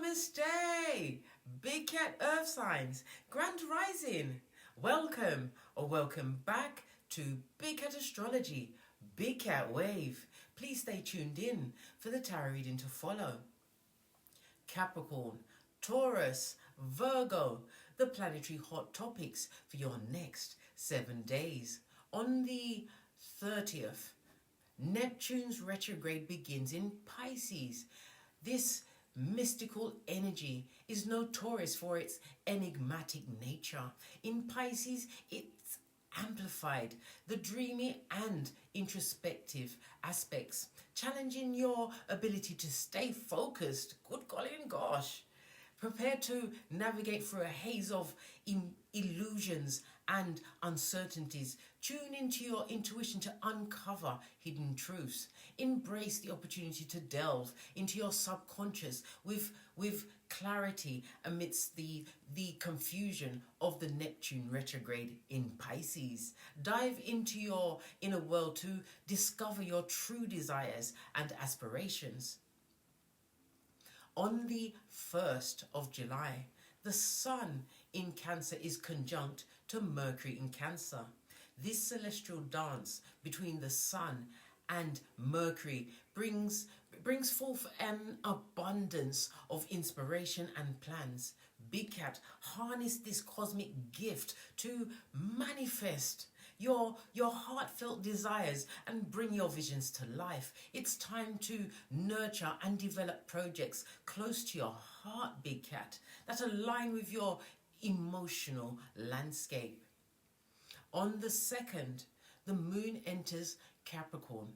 Namaste, Big Cat Earth Signs, Grand Rising. Welcome or welcome back to Big Cat Astrology, Big Cat Wave. Please stay tuned in for the tarot reading to follow. Capricorn, Taurus, Virgo, the planetary hot topics for your next 7 days. On the 30th, Neptune's retrograde begins in Pisces. This mystical energy is notorious for its enigmatic nature. In Pisces, it's amplified the dreamy and introspective aspects, challenging your ability to stay focused. Good golly gosh. Prepare to navigate through a haze of illusions and uncertainties. Tune into your intuition to uncover hidden truths. Embrace the opportunity to delve into your subconscious with clarity amidst the confusion of the Neptune retrograde in Pisces. Dive into your inner world to discover your true desires and aspirations. On the 1st of July, the Sun in Cancer is conjunct to Mercury in Cancer. This celestial dance between the Sun and Mercury brings forth an abundance of inspiration and plans. Big Cat, harness this cosmic gift to manifest your heartfelt desires and bring your visions to life. It's time to nurture and develop projects close to your heart, Big Cat, that align with your emotional landscape. On the 2nd, the Moon enters Capricorn.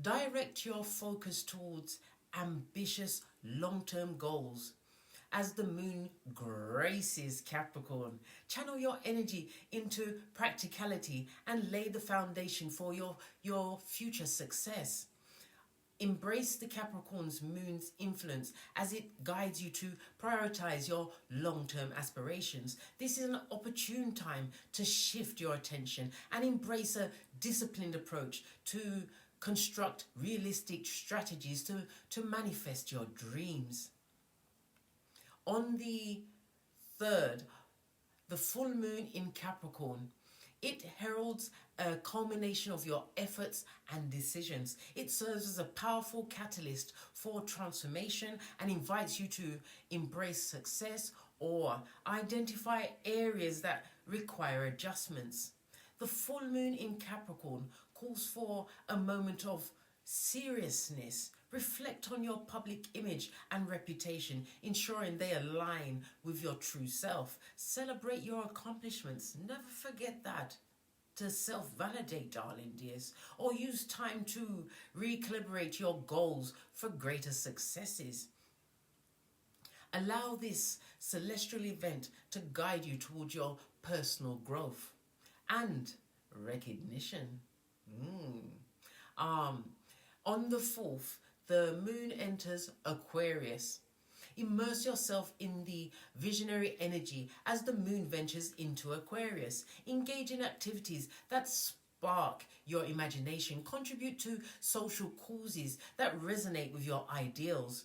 Direct your focus towards ambitious long-term goals. As the Moon graces Capricorn, channel your energy into practicality and lay the foundation for your future success. Embrace the Capricorn's Moon's influence as it guides you to prioritize your long-term aspirations. This is an opportune time to shift your attention and embrace a disciplined approach to construct realistic strategies to manifest your dreams. On the 3rd, the full moon in Capricorn, it heralds a culmination of your efforts and decisions. It serves as a powerful catalyst for transformation and invites you to embrace success or identify areas that require adjustments. The full moon in Capricorn calls for a moment of seriousness. Reflect on your public image and reputation, ensuring they align with your true self. Celebrate your accomplishments. Never forget that. To self-validate, darling dears, or use time to recalibrate your goals for greater successes. Allow this celestial event to guide you towards your personal growth and recognition. On the 4th, the Moon enters Aquarius. Immerse yourself in the visionary energy as the Moon ventures into Aquarius. Engage in activities that spark your imagination. Contribute to social causes that resonate with your ideals.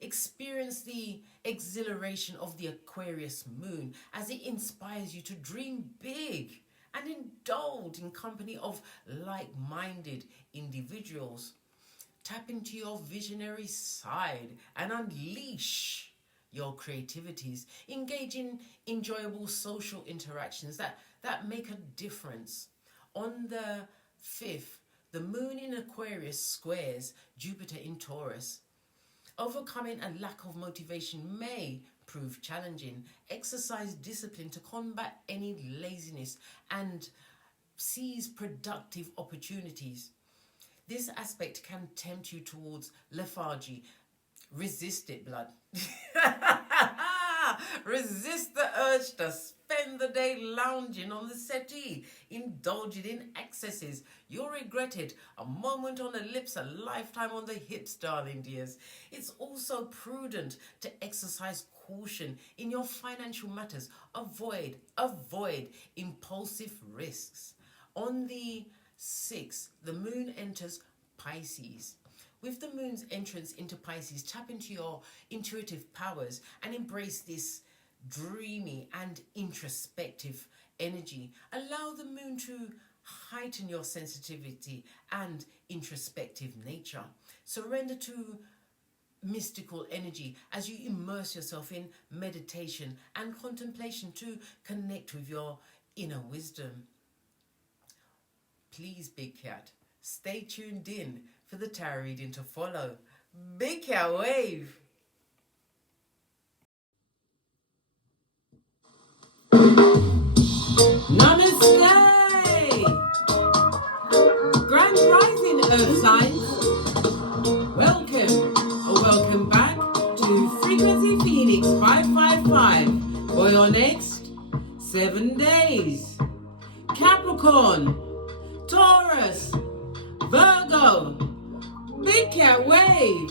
Experience the exhilaration of the Aquarius Moon as it inspires you to dream big and indulge in company of like-minded individuals. Tap into your visionary side and unleash your creativities. Engage in enjoyable social interactions that make a difference. On the 5th, the Moon in Aquarius squares Jupiter in Taurus. Overcoming a lack of motivation may prove challenging. Exercise discipline to combat any laziness and seize productive opportunities. This aspect can tempt you towards lethargy. Resist it, blood. Resist the urge to spend the day lounging on the settee, indulging in excesses. You'll regret it. A moment on the lips, a lifetime on the hips, darling dears. It's also prudent to exercise caution in your financial matters. Avoid impulsive risks. On the 6th, the Moon enters Pisces. With the moon's entrance into Pisces, tap into your intuitive powers and embrace this dreamy and introspective energy. Allow the moon to heighten your sensitivity and introspective nature. Surrender to mystical energy as you immerse yourself in meditation and contemplation to connect with your inner wisdom. Please, Big Cat, stay tuned in for the tarot reading to follow. Big Cat Wave! Namaste! Grand Rising, Earth Signs! Welcome back to Frequency Phoenix 555 for your next 7 days. Capricorn, Taurus, Virgo, Big Cat Wave.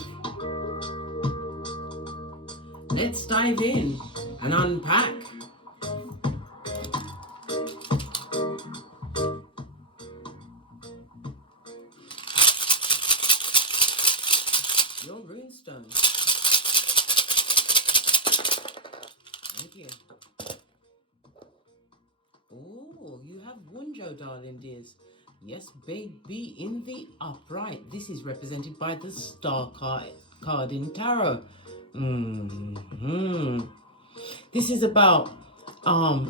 Let's dive in and unpack. Your runestone. Thank you. Oh, you have Wunjo, darling dears. Yes, baby, in the upright. This is represented by the star card in tarot. This is about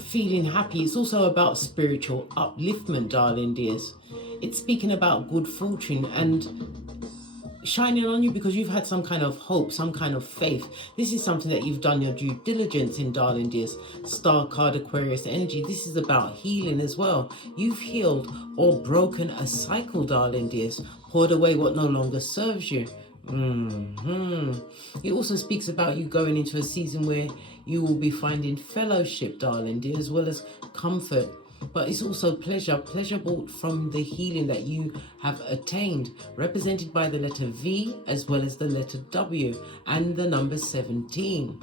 feeling happy. It's also about spiritual upliftment, darling dears. It's speaking about good fortune and shining on you because you've had some kind of hope, some kind of faith. This is something that you've done your due diligence in, darling dears. Star card Aquarius energy. This is about healing as well. You've healed or broken a cycle, darling dears. Poured away what no longer serves you. It also speaks about you going into a season where you will be finding fellowship, darling dear, as well as comfort. But it's also pleasure brought from the healing that you have attained, represented by the letter V as well as the letter W and the number 17.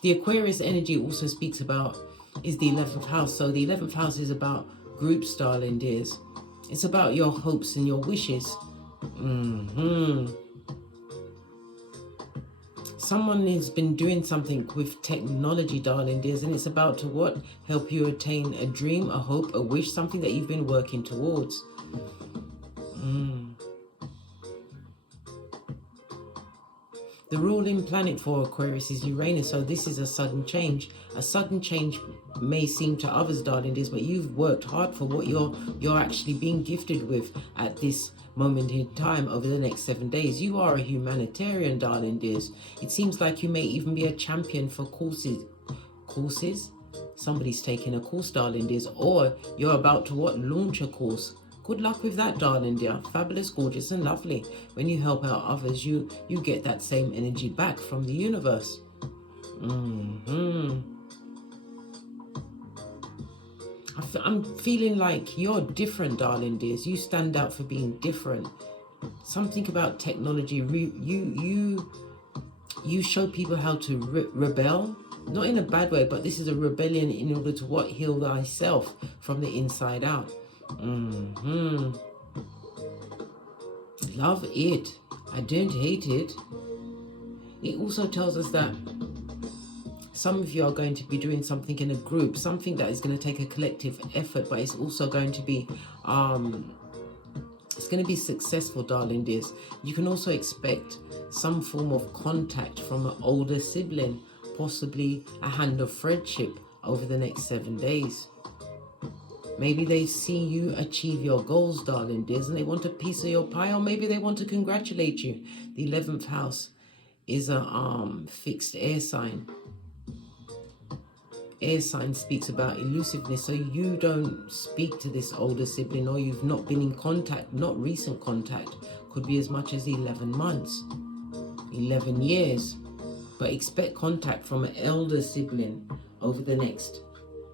The Aquarius energy also speaks about is the 11th house. So the 11th house is about groups, darling dears. It's about your hopes and your wishes. Someone has been doing something with technology, darling dears, and it's about to what? Help you attain a dream, a hope, a wish, something that you've been working towards. The ruling planet for Aquarius is Uranus, so this is a sudden change. A sudden change may seem to others, darling dears, but you've worked hard for what you're actually being gifted with at this moment in time over the next 7 days. You are a humanitarian, darling dears. It seems like you may even be a champion for courses. Somebody's taking a course, darling dears, or you're about to launch a course. Good luck with that, darling dear. Fabulous, gorgeous and lovely. When you help out others, you get that same energy back from the universe. I'm feeling like you're different, darling dears. You stand out for being different. Something about technology. You show people how to rebel. Not in a bad way, but this is a rebellion in order to heal thyself from the inside out. Love it. I don't hate it. It also tells us that some of you are going to be doing something in a group, something that is going to take a collective effort, but it's also going to be it's going to be successful, darling dears. You can also expect some form of contact from an older sibling, possibly a hand of friendship over the next 7 days. Maybe they see you achieve your goals, darling dears, and they want a piece of your pie, or maybe they want to congratulate you. The 11th house is a fixed air sign. Air sign speaks about elusiveness, so you don't speak to this older sibling, or you've not been in contact, not recent contact. Could be as much as 11 months, 11 years. But expect contact from an elder sibling over the next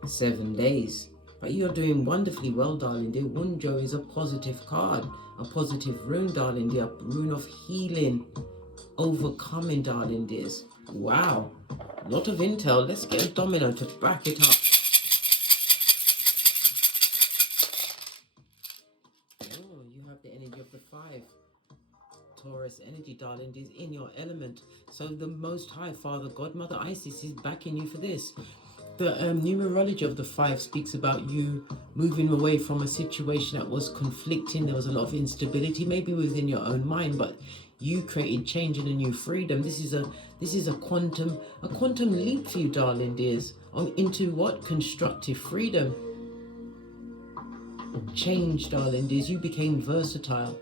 7 days. But you're doing wonderfully well, darling dear. Wunjo is a positive card, a positive rune, darling dear, a rune of healing, overcoming, darling dears. Wow, a lot of intel. Let's get a domino to back it up. Oh, you have the energy of the 5 Taurus energy, darling, is in your element. So the Most High, Father, God, Mother Isis is backing you for this. The numerology of the 5 speaks about you moving away from a situation that was conflicting. There was a lot of instability, maybe within your own mind, but you created change and a new freedom. This is a quantum leap for you, darling dears, into what? Constructive freedom. Change, darling dears. You became versatile.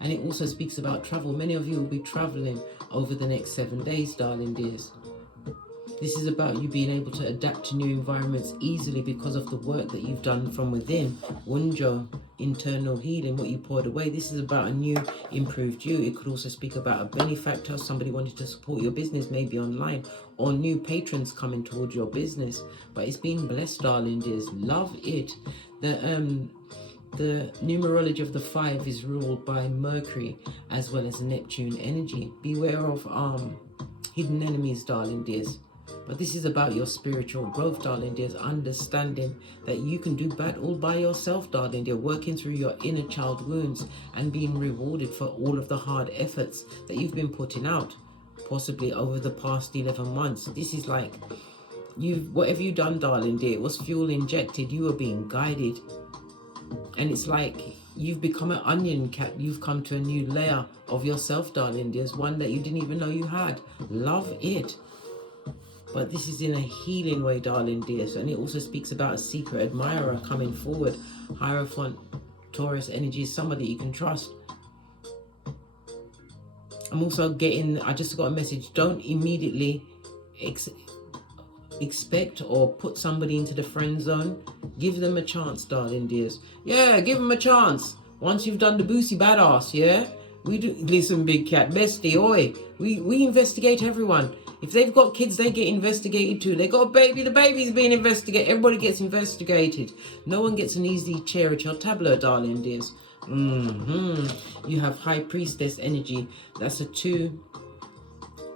And it also speaks about travel. Many of you will be traveling over the next 7 days, darling dears. This is about you being able to adapt to new environments easily because of the work that you've done from within. Wunjo, internal healing, what you poured away. This is about a new, improved you. It could also speak about a benefactor, somebody wanting to support your business, maybe online, or new patrons coming towards your business. But it's been blessed, darling dears. Love it. The numerology of the 5 is ruled by Mercury as well as Neptune energy. Beware of hidden enemies, darling dears. But this is about your spiritual growth, darling dears, understanding that you can do bad all by yourself, darling dear, working through your inner child wounds and being rewarded for all of the hard efforts that you've been putting out, possibly over the past 11 months. This is like, whatever you've done, darling dear, it was fuel injected, you were being guided. And it's like you've become an onion cat. You've come to a new layer of yourself, darling dears, one that you didn't even know you had. Love it. But this is in a healing way, darling dears. And it also speaks about a secret admirer coming forward. Hierophant, Taurus energy is somebody you can trust. I'm also getting, I just got a message, don't immediately expect or put somebody into the friend zone. Give them a chance, darling dears. Yeah, give them a chance. Once you've done the boosie badass, yeah? We do, listen, big cat, bestie, oi. We investigate everyone. If they've got kids, they get investigated too. They got a baby, the baby's being investigated. Everybody gets investigated. No one gets an easy chair at your tableau, darling dears. You have High Priestess energy. That's a 2.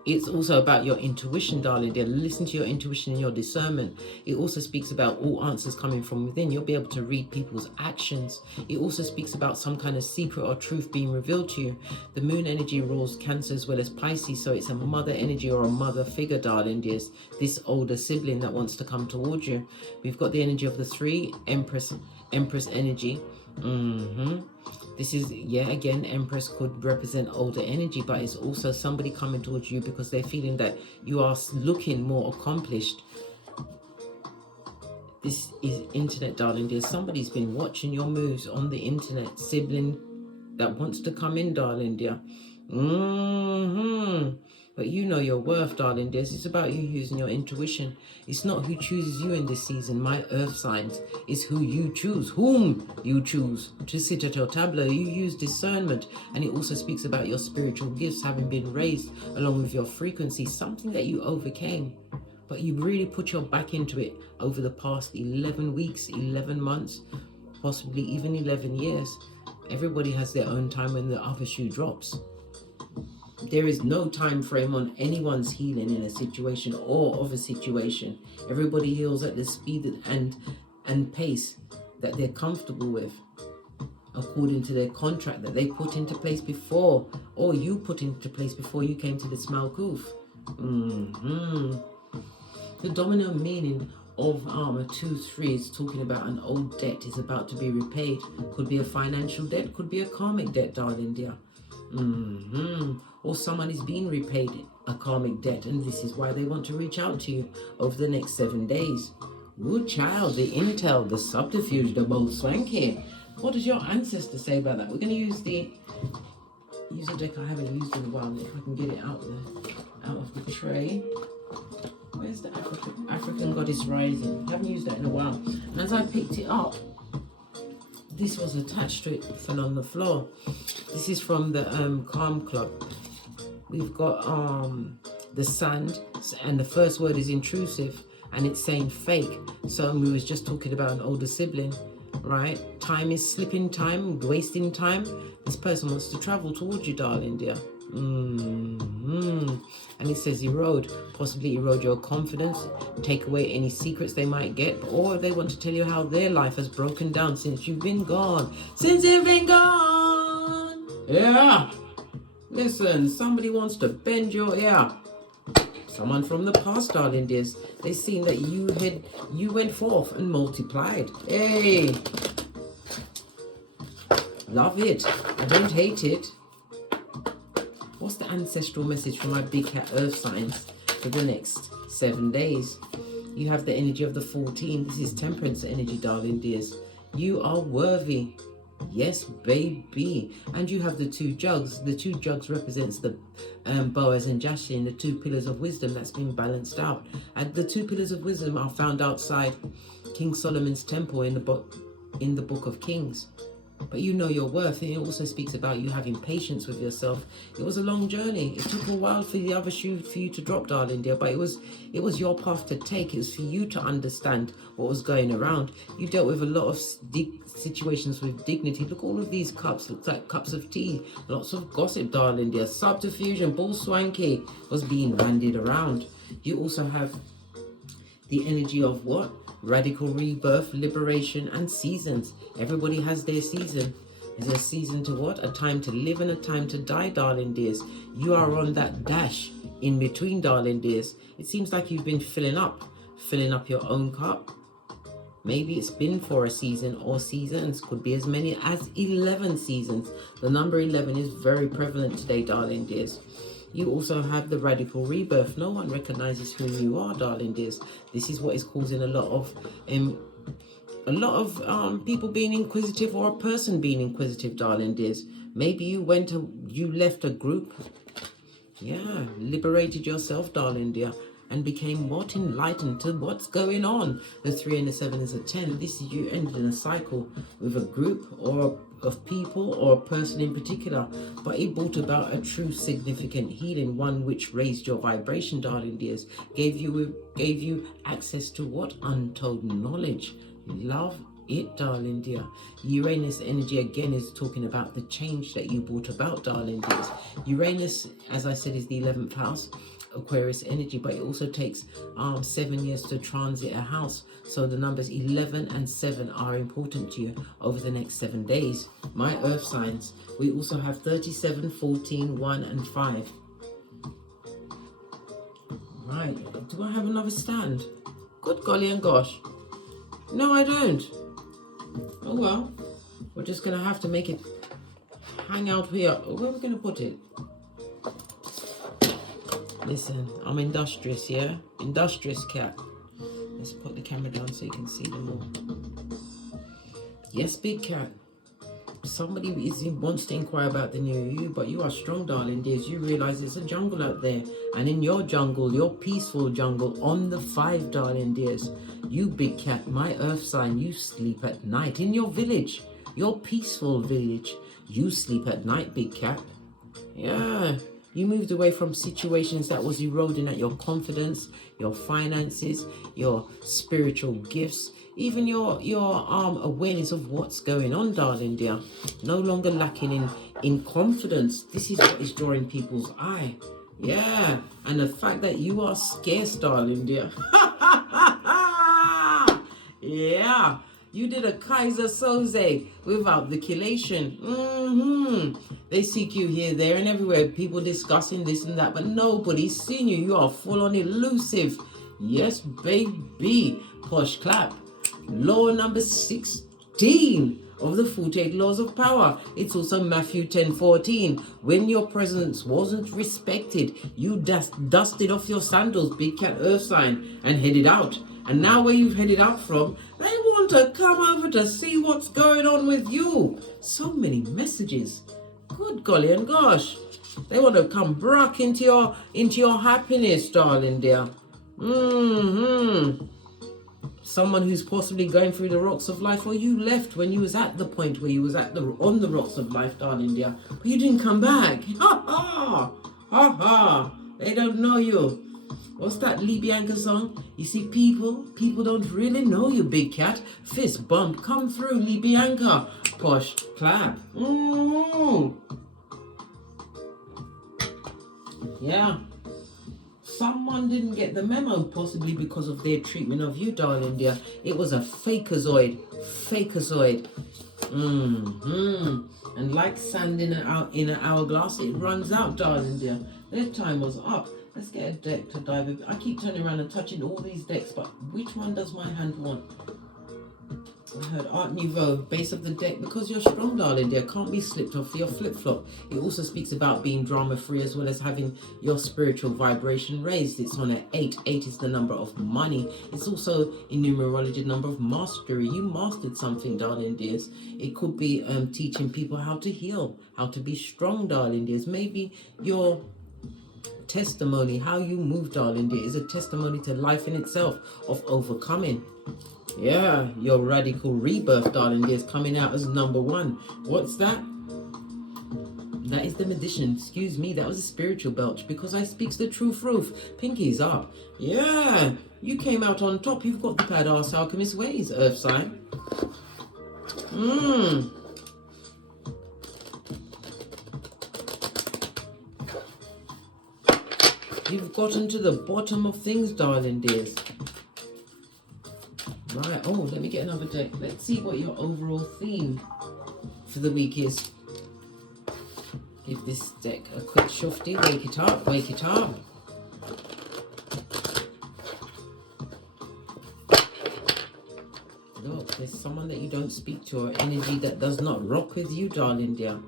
It's also about your intuition, darling dear. Listen to your intuition and your discernment. It also speaks about all answers coming from within. You'll be able to read people's actions. It also speaks about some kind of secret or truth being revealed to you. The moon energy rules Cancer as well as Pisces, so it's a mother energy or a mother figure, darling dears. This older sibling that wants to come towards you. We've got the energy of the 3, Empress energy. This is, yeah, again, Empress could represent older energy, but it's also somebody coming towards you because they're feeling that you are looking more accomplished. This is internet, darling dear. Somebody's been watching your moves on the internet. Sibling that wants to come in, darling dear. But you know your worth, darling dears. It's about you using your intuition. It's not who chooses you in this season, my earth signs. It's who you choose, whom you choose to sit at your tableau. You use discernment. And it also speaks about your spiritual gifts having been raised along with your frequency, something that you overcame. But you really put your back into it over the past 11 weeks, 11 months, possibly even 11 years. Everybody has their own time when the other shoe drops. There is no time frame on anyone's healing in a situation or of a situation. Everybody heals at the speed and pace that they're comfortable with, according to their contract that they put into place before, or you put into place before you came to the Smalkoof. The domino meaning of 2-3 is talking about an old debt is about to be repaid. Could be a financial debt, could be a karmic debt, darling dear. Or someone is being repaid a karmic debt, and this is why they want to reach out to you over the next 7 days. Ooh, child, the intel, the subterfuge, the bold swanky. What does your ancestor say about that? We're going to use a deck I haven't used in a while. If I can get it out of the tray. Where's the African Goddess Rising? I haven't used that in a while. And as I picked it up, this was attached to it, fell on the floor. This is from the Calm Club. We've got the sand, and the first word is intrusive, and it's saying fake. So we was just talking about an older sibling, right? Time is slipping time, wasting time. This person wants to travel towards you, darling dear. And it says erode, possibly erode your confidence, take away any secrets they might get, or they want to tell you how their life has broken down since you've been gone. Since you've been gone! Yeah! Listen, somebody wants to bend your ear. Someone from the past, darling dears. They've seen that you went forth and multiplied. Hey, love it. I don't hate it. What's the ancestral message for my big cat earth signs for the next 7 days? You have the energy of the 14. This is temperance energy, darling dears. You are worthy. Yes, baby. And you have the 2 jugs. The 2 jugs represents the Boaz and Jashin, the 2 pillars of wisdom that's been balanced out. And the 2 pillars of wisdom are found outside King Solomon's temple in the book of Kings. But you know your worth, and it also speaks about you having patience with yourself. It was a long journey. It took a while for the other shoe for you to drop, darling dear, but it was your path to take. It was for you to understand what was going around. You dealt with a lot of situations with dignity. Look, all of these cups look like cups of tea. Lots of gossip, darling dear. Subterfuge and bull swanky was being bandied around. You also have the energy of what? Radical rebirth, liberation, and seasons. Everybody has their season. There's a season to what? A time to live and a time to die, darling dears. You are on that dash in between, darling dears. It seems like you've been filling up your own cup. Maybe it's been for a season or seasons. Could be as many as 11 seasons. The number 11 is very prevalent today, darling dears. You also have the radical rebirth. No one recognizes who you are, darling dears. This is what is causing a lot of people being inquisitive, or a person being inquisitive, darling dears. Maybe you left a group, yeah, liberated yourself, darling dear, and became what? Enlightened to what's going on. The 3 and the 7 is a 10. This is you ended in a cycle with a group or of people or a person in particular, but it brought about a true significant healing, one which raised your vibration, darling dears, gave you access to what? Untold knowledge. Love it, darling dear. Uranus energy again is talking about the change that you brought about, darling dears. Uranus, as I said, is the 11th house, Aquarius energy, but it also takes 7 years to transit a house. So the numbers 11 and 7 are important to you over the next 7 days. My earth signs, we also have 37, 14, 1 and 5. Right, do I have another stand? Good golly and gosh. No, I don't. Oh well, we're just gonna have to make it hang out here. Where are we gonna put it? Listen, I'm industrious, yeah? Industrious cat. Let's put the camera down so you can see them all. Yes, big cat. Somebody wants to inquire about the new you, but you are strong, darling dears. You realize it's a jungle out there. And in your jungle, your peaceful jungle, on the 5, darling dears, you big cat, my earth sign, you sleep at night. In your village, your peaceful village, you sleep at night, big cat. Yeah. You moved away from situations that was eroding at your confidence, your finances, your spiritual gifts, even your awareness of what's going on, darling dear. No longer lacking in confidence. This is what is drawing people's eye. Yeah, and the fact that you are scarce, darling dear. Yeah. You did a Kaiser Soze without the collation. They seek you here, there, and everywhere. People discussing this and that, but nobody's seen you. You are full on elusive. Yes, baby. Posh clap. Law number 16 of the 48 laws of power. It's also Matthew 10:14. When your presence wasn't respected, you dusted off your sandals, big cat earth sign, and headed out. And now where you've headed out from, they want to come over to see what's going on with you. So many messages. Good golly and gosh. They want to come back into your happiness, darling dear. Someone who's possibly going through the rocks of life, or you left when you was at the point where you was on the rocks of life, darling dear. But you didn't come back. Ha ha! Ha ha! They don't know you. What's that Lee Bianca song? You see, people don't really know you, big cat. Fist bump, come through, Lee Bianca. Posh clap. Yeah. Someone didn't get the memo, possibly because of their treatment of you, darling dear. It was a fakeazoid. And like sand in an hourglass, it runs out, darling dear. Their time was up. Let's get a deck to dive in. I keep turning around and touching all these decks, but which one does my hand want? I heard Art Nouveau, base of the deck, because you're strong, darling dear, can't be slipped off your flip-flop. It also speaks about being drama-free as well as having your spiritual vibration raised. It's on an 8. 8 is the number of money. It's also, in numerology, the number of mastery. You mastered something, darling dears. It could be teaching people how to heal, how to be strong, darling dears. Maybe your testimony, how you move, darling dear, is a testimony to life in itself, of overcoming. Yeah, your radical rebirth, darling dear, is coming out as number 1. What's that? That is the magician. Excuse me, that was a spiritual belch, because I speaks the truth. Pinkies up. Yeah, you came out on top. You've got the badass alchemist ways, earth sign. You've gotten to the bottom of things, darling dears. Right, oh, let me get another deck. Let's see what your overall theme for the week is. Give this deck a quick shufty. Wake it up, wake it up. Look, there's someone that you don't speak to, or energy that does not rock with you, darling dear.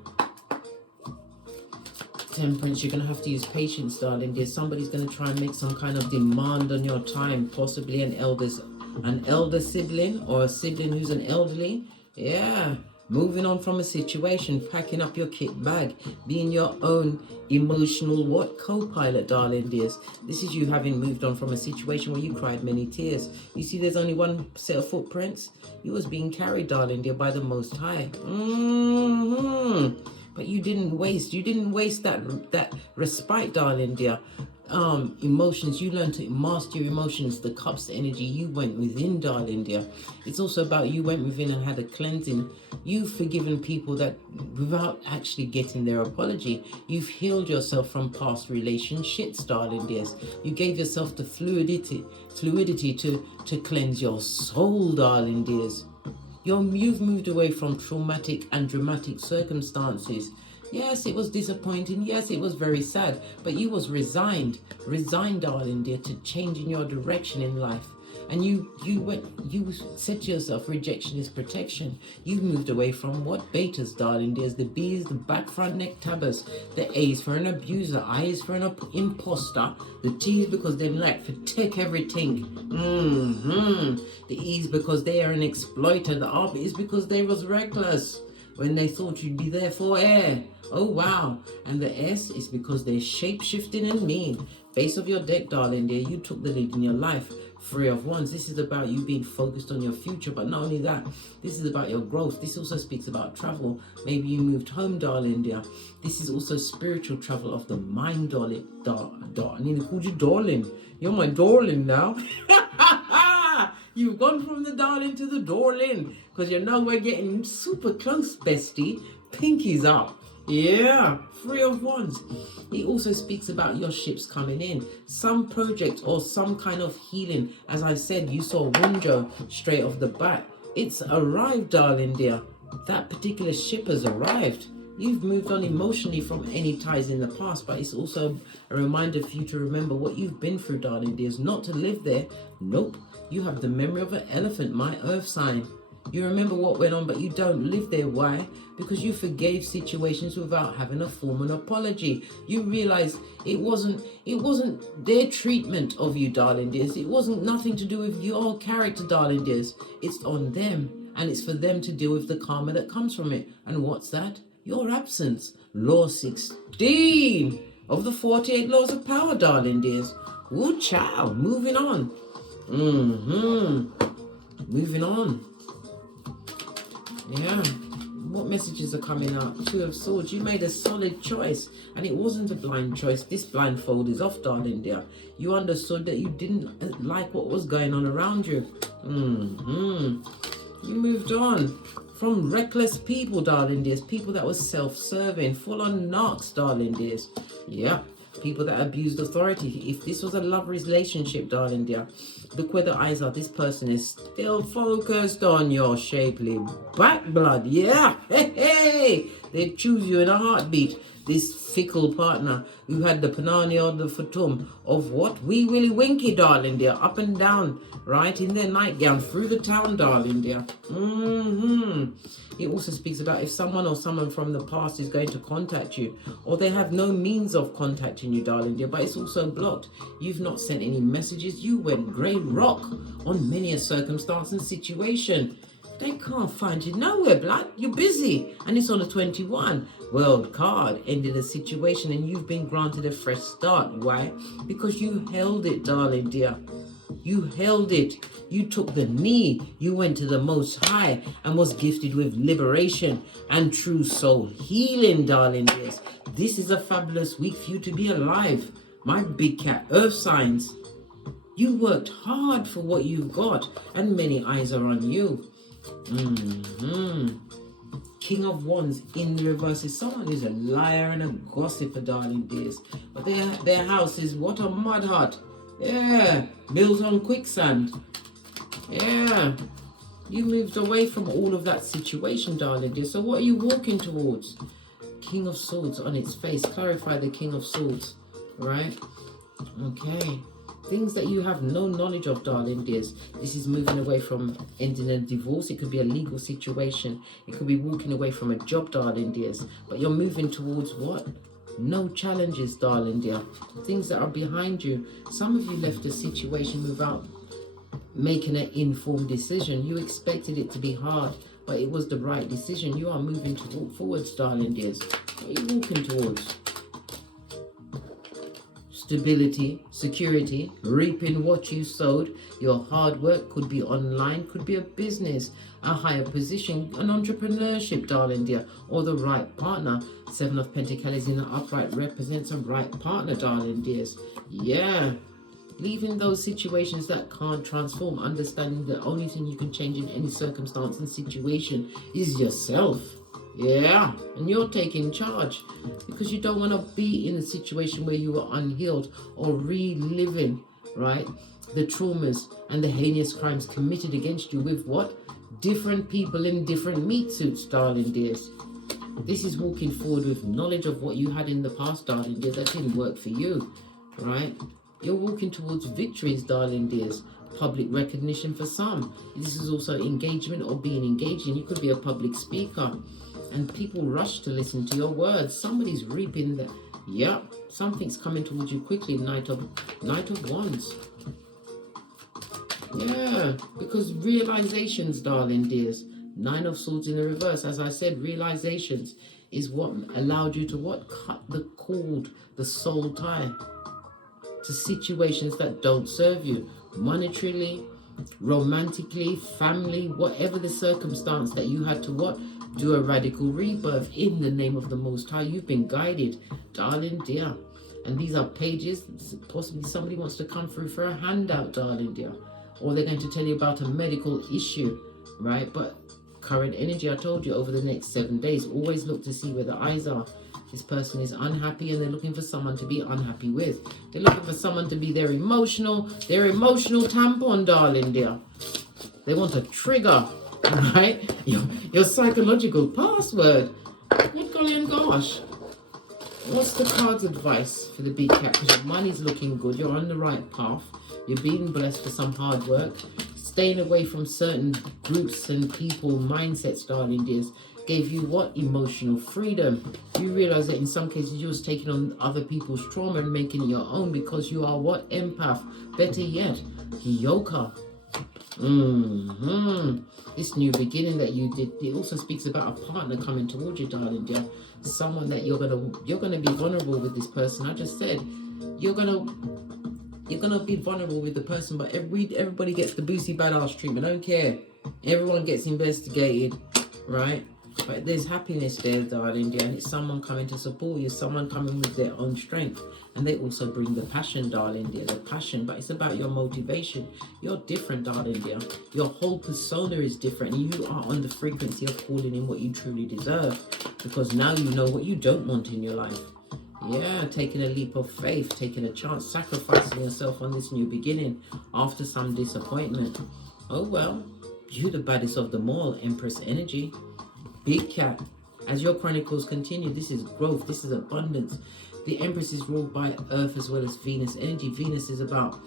Temperance, you're going to have to use patience, darling dear. Somebody's going to try and make some kind of demand on your time, possibly an elder sibling, or a sibling who's an elderly. Yeah, moving on from a situation, packing up your kit bag, being your own emotional co-pilot, darling dears. This is you having moved on from a situation where you cried many tears. You see there's only one set of footprints. You was being carried, darling dear, by the Most High. But you didn't waste that respite, darling dear. Emotions, you learned to master your emotions, the cups, the energy. You went within, darling dear. It's also about you went within and had a cleansing. You've forgiven people that without actually getting their apology. You've healed yourself from past relationships, darling dears. You gave yourself the fluidity to cleanse your soul, darling dears. You've moved away from traumatic and dramatic circumstances. Yes, it was disappointing. Yes, it was very sad. But you was resigned, darling dear, to changing your direction in life. And you said to yourself, rejection is protection. You've moved away from what? Betas, darling dears. The B's, the back front neck tabbers. The A's for an abuser. I is for an imposter. The T's because they like to take everything. The E's because they are an exploiter. The R is because they was reckless when they thought you'd be there for air. Oh wow. And the S is because they're shape-shifting and mean. Base of your deck, darling dear, you took the lead in your life. 3 of Wands. This is about you being focused on your future, but not only that, this is about your growth. This also speaks about travel. Maybe you moved home, darling dear. This is also spiritual travel of the mind, darling. I need to call you darling. You're my darling now. You've gone from the darling to the darling, because you know we're getting super close, bestie. Pinkies up. Yeah, 3 of Wands. It also speaks about your ships coming in. Some project or some kind of healing. As I said, you saw Wunjo straight off the bat. It's arrived, darling dear. That particular ship has arrived. You've moved on emotionally from any ties in the past, but it's also a reminder for you to remember what you've been through, darling dears. Not to live there. Nope. You have the memory of an elephant, my earth sign. You remember what went on, but you don't live there. Why? Because you forgave situations without having a formal apology. You realize it wasn't their treatment of you, darling dears. It wasn't nothing to do with your character, darling dears. It's on them, and it's for them to deal with the karma that comes from it. And what's that? Your absence. Law 16 of the 48 laws of power, darling dears. Woo chow. Moving on. Moving on. Yeah, what messages are coming out? 2 of Swords. You made a solid choice, and it wasn't a blind choice. This blindfold is off, darling dear. You understood that you didn't like what was going on around you. You moved on from reckless people, darling dears. People that were self-serving, full on narcs, darling dears. Yeah, People that abused authority. If this was a love relationship, darling dear, look where the eyes are. This person is still focused on your shapely back blood. Yeah. Hey, hey. They choose you in a heartbeat. This fickle partner who had the panani or the fatum of what? Wee willy winky, darling dear. Up and down, right? In their nightgown through the town, darling dear. It also speaks about if someone or someone from the past is going to contact you, or they have no means of contacting you, darling dear, but it's also blocked. You've not sent any messages. You went grey rock on many a circumstance and situation. They can't find you nowhere, blood. You're busy. And it's on the 21. World card ended a situation and you've been granted a fresh start. Why? Because you held it, darling dear. You held it. You took the knee. You went to the Most High and was gifted with liberation and true soul healing, darling dears. This is a fabulous week for you to be alive. My big cat, Earth signs. You worked hard for what you've got and many eyes are on you. King of Wands in the reverse is someone who's a liar and a gossiper, darling dears. But their house is what? A mud hut. Yeah, built on quicksand. Yeah, you moved away from all of that situation, darling dear. So what are you walking towards? King of Swords on its face. Clarify the King of Swords, right? Okay. Things that you have no knowledge of, darling dears. This is moving away from ending a divorce. It could be a legal situation. It could be walking away from a job, darling dears. But you're moving towards what? No challenges, darling dear. Things that are behind you. Some of you left a situation without making an informed decision. You expected it to be hard, but it was the right decision. You are moving to walk forwards, darling dears. What are you walking towards? Stability, security, reaping what you sowed. Your hard work could be online, could be a business, a higher position, an entrepreneurship, darling dear, or the right partner. Seven of Pentacles in the upright represents a right partner, darling dears. Yeah. Leaving those situations that can't transform, understanding the only thing you can change in any circumstance and situation is yourself. Yeah, and you're taking charge because you don't want to be in a situation where you are unhealed or reliving, right, the traumas and the heinous crimes committed against you with what? Different people in different meat suits, darling dears. This is walking forward with knowledge of what you had in the past, darling dear, that didn't work for you, right? You're walking towards victories, darling dears. Public recognition for some. This is also engagement or being engaging. You could be a public speaker. And people rush to listen to your words. Somebody's reaping the... Yeah, something's coming towards you quickly. Knight of Wands. Yeah, because realizations, darling dears. Nine of Swords in the reverse. As I said, realizations is what allowed you to what? Cut the cord, the soul tie to situations that don't serve you. Monetarily, romantically, family, whatever the circumstance that you had to what? Do a radical rebirth in the name of the Most High. You've been guided, darling dear. And these are pages. Possibly somebody wants to come through for a handout, darling dear. Or they're going to tell you about a medical issue, right? But current energy, I told you, over the next 7 days, always look to see where the eyes are. This person is unhappy and they're looking for someone to be unhappy with. They're looking for someone to be their emotional tampon, darling dear. They want a trigger. Right? Your psychological password. What golly and gosh. What's the card's advice for the big cat? Because your money's looking good. You're on the right path. You're being blessed for some hard work. Staying away from certain groups and people, mindsets, darling dears, gave you what? Emotional freedom. You realize that in some cases you're just taking on other people's trauma and making it your own because you are what? Empath. Better yet, HEYOKA. This new beginning that you did, it also speaks about a partner coming towards you, darling dear. Someone that you're gonna be vulnerable with this person. I just said you're gonna be vulnerable with the person, but everybody gets the Boosie Badass treatment. I don't care. Everyone gets investigated, right? But there's happiness there, darling dear, and it's someone coming to support you, someone coming with their own strength. And they also bring the passion, darling dear, the passion, but it's about your motivation. You're different, darling dear. Your whole persona is different. You are on the frequency of calling in what you truly deserve, because now you know what you don't want in your life. Yeah, taking a leap of faith, taking a chance, sacrificing yourself on this new beginning after some disappointment. Oh well, you the baddest of them all, Empress energy. Big cat. As your chronicles continue, this is growth, this is abundance. The Empress is ruled by Earth as well as Venus energy. Venus is about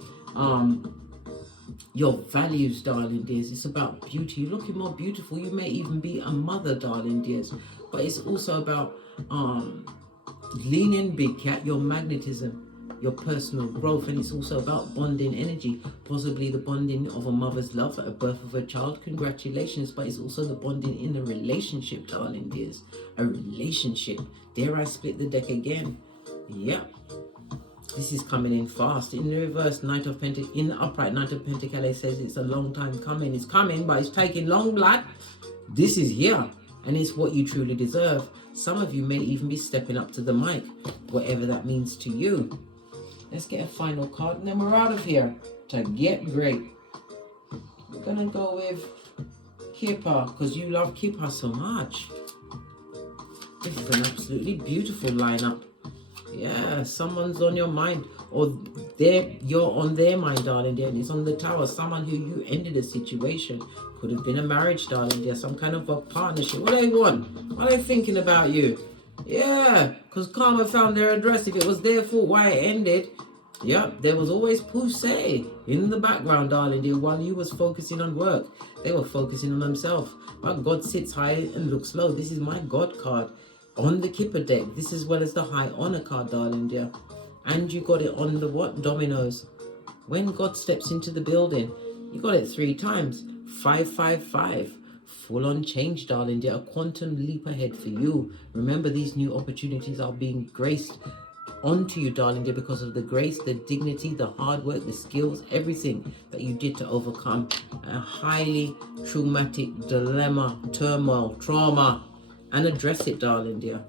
your values, darling dears. It's about beauty. You're looking more beautiful. You may even be a mother, darling dears. But it's also about leaning, big cat, your magnetism, your personal growth. And it's also about bonding energy, possibly the bonding of a mother's love at the birth of a child. Congratulations. But it's also the bonding in a relationship, darling dears. A relationship. Dare I split the deck again? Yeah. This is coming in fast. In the reverse, Knight of Pentacles, in the upright, Knight of Pentacles says it's a long time coming. It's coming, but it's taking long, lad. This is here, and it's what you truly deserve. Some of you may even be stepping up to the mic, whatever that means to you. Let's get a final card, and then we're out of here to get great. We're gonna go with Kippa, because you love Kippa so much. This is an absolutely beautiful lineup. Yeah, someone's on your mind, or you're on their mind, darling dear, and it's on the Tower. Someone who you ended a situation. Could have been a marriage, darling dear, some kind of a partnership. What do they want? What are they thinking about you? Yeah, because Karma found their address. If it was their fault why it ended, yeah, there was always Pusey in the background, darling dear, while you was focusing on work. They were focusing on themselves. But God sits high and looks low. This is my God card on the Kipper deck. This as well as the High Honor card, darling dear. And you got it on the what? Dominoes. When God steps into the building, you got it 3 times. 555. Full on change, darling dear. A quantum leap ahead for you. Remember, these new opportunities are being graced onto you, darling dear, because of the grace, the dignity, the hard work, the skills, everything that you did to overcome a highly traumatic dilemma, turmoil, trauma, and address it, darling dear.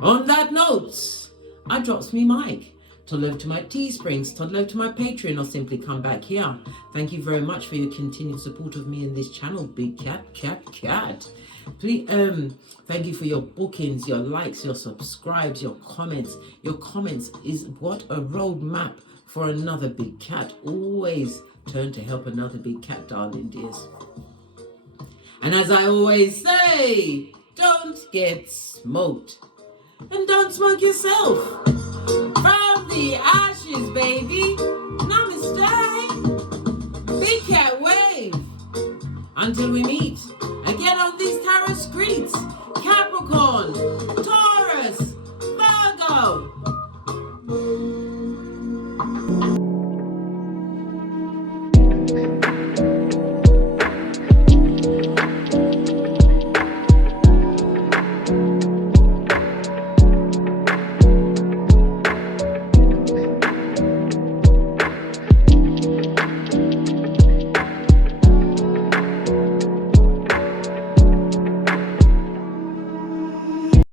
On that note, I drops me mic. Toddle over to my Teesprings, toddle over to my Patreon, or simply come back here. Thank you very much for your continued support of me in this channel, big cat. Please, thank you for your bookings, your likes, your subscribes, your comments. Your comments is what a roadmap for another big cat. Always turn to help another big cat, darling dears. And as I always say, don't get smoked. And don't smoke yourself. From the ashes, baby. Namaste. Big cat wave. Until we meet